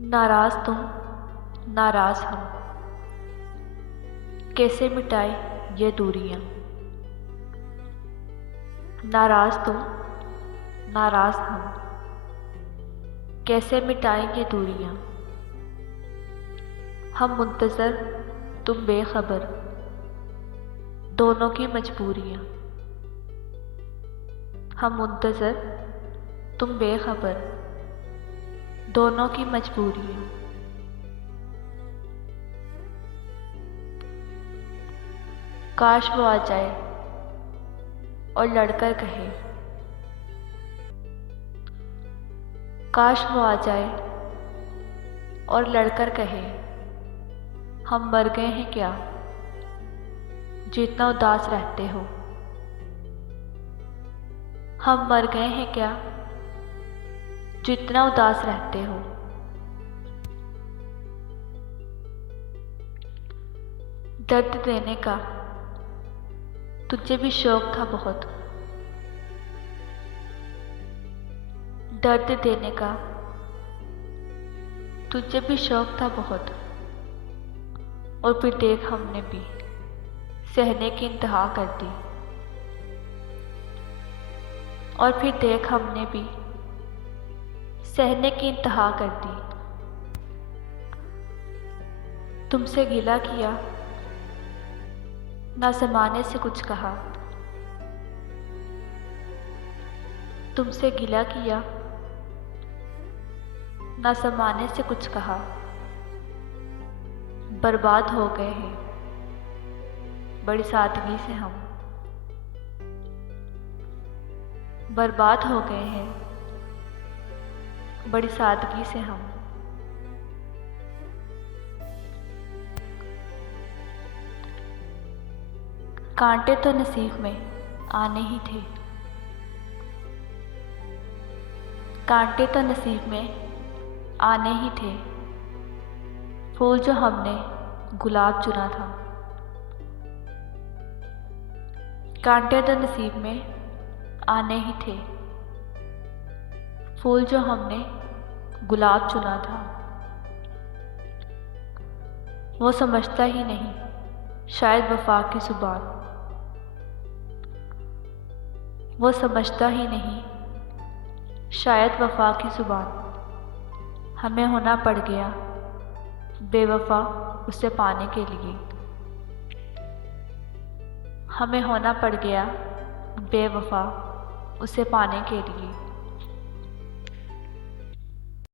नाराज तुम, नाराज हम, कैसे मिटाए ये दूरियां। नाराज तुम, नाराज हम, कैसे मिटाए ये दूरियां। हम मुंतज़र, तुम बेखबर, दोनों की मजबूरियां। हम मुंतज़र, तुम बेखबर, दोनों की मजबूरियां। काश वो आ जाए और लड़कर कहे, काश वो आ जाए और लड़कर कहे, हम मर गए हैं क्या, जितना उदास रहते हो। हम मर गए हैं क्या, जितना उदास रहते हो। दर्द देने का तुझे भी शौक था बहुत, दर्द देने का तुझे भी शौक था बहुत। और फिर देख हमने भी सहने की इंतहा कर दी। और फिर देख हमने भी सहने की इंतहा कर दी। तुमसे गिला किया, ना ज़माने से कुछ कहा। तुमसे गिला किया, ना ज़माने से कुछ कहा। बर्बाद हो गए हैं बड़ी सादगी से हम, बर्बाद हो गए हैं बड़ी सादगी से हम। कांटे तो नसीब में आने ही थे, कांटे तो नसीब में आने ही थे। फूल जो हमने गुलाब चुना था, कांटे तो नसीब में आने ही थे। फूल जो हमने गुलाब चुना था। वो समझता ही नहीं शायद वफा की ज़ुबान, वो समझता ही नहीं शायद वफा की ज़ुबान। हमें होना पड़ गया बेवफा उसे पाने के लिए। हमें होना पड़ गया बेवफा उसे पाने के लिए।